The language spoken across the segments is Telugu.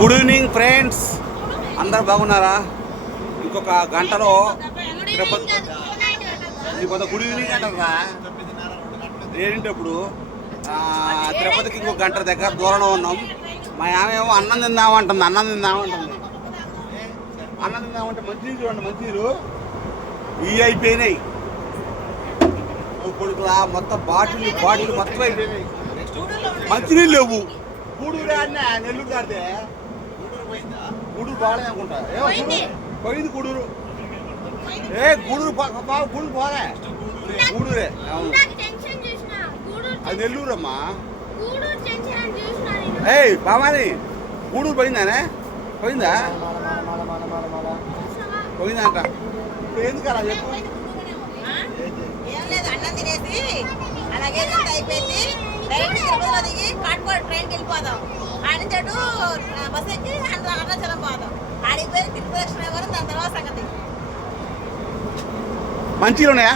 గుడ్ ఈవినింగ్ ఫ్రెండ్స్ అందరు బాగున్నారా? ఇంకొక గంటలో ఇది కొంత గుడ్ ఈవినింగ్ అంటారా ఏంటప్పుడు తిరుపతికి ఇంకొక గంట దగ్గర దూరంలో ఉన్నాం. మా ఆమె ఏమో అన్నం తిందామంటుంది అన్నం తిందామంటుంది అన్నం తిందామంటే మంచి చూడండి మంచినీరు. ఇవి అయిపోయినాయి. కొడుకులా మొత్తం బాటిల్ బాటిల్ మొత్తం అయిపోయినాయి. మంచినీళ్ళు లేవు. గూడూరు ఆడినా నెల్లూరు దాడితే గూడూరు బాగాలే అనుకుంటా. పోయింది. గూడూరు ఏ గూడూరు పో- గూడూరు పోలే. గూడూరే. అవును. అది నెల్లూరు అమ్మా ఏయ్ బామాని గూడూరు పోయిందానే? పోయిందా? పోయిందంట ఇప్పుడు ఎందుకు అలా చెప్పు. ఏం లేదు అన్నం తినేసి అలాగే అయిపోయింది. డైరెక్ట్ తిరుపతిలో దిగి కాట్పాడు ట్రైన్కి వెళ్ళిపోదాం. ఆడ నుంచి అటు ఆ, బస్ ఎక్కి పోదాం ఆడికి పోయి తిరుపతి దర్శనం ఎవరు దాని తర్వాత సంగతి మంచిగా ఉన్నాయా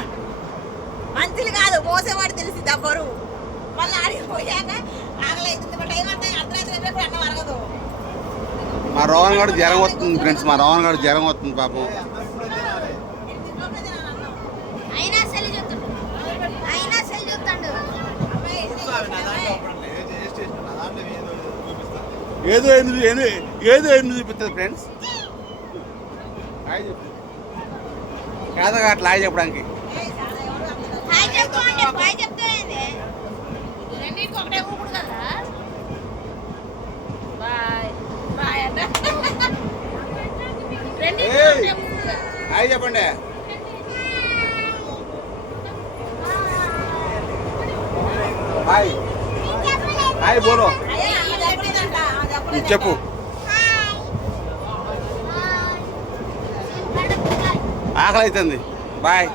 మంచిది కాదు మోసేవాడు తెలిసి దబ్బరు మళ్ళీ ఆడికి పోయాక అర్ధరాత్రి అన్నం అరగదు. మా రోహన్ గారు జ్వరం వస్తుంది ఫ్రెండ్స్ మా రోహన్ గారు జ్వరం వస్తుంది పాపం. అయినా సెల్ చూస్తాడు అయినా సెల్ చూస్తాడు అమ్మాయి, అమ్మాయి. ఏదో ఎందుకు ఏదో ఏదో ఎందుకు చూపిస్తుంది ఫ్రెండ్స్ హాయ్ చెప్పు. కాదా అట్లా హాయ్ చెప్పడానికి. హాయ్ చెప్పండి. హాయ్. హాయ్ బోలో అయ్యా, ఆమె చెప్పిందంట, ఆమె చెప్పలేదు చెప్పు. ఆకలి అవుతుంది బాయ్.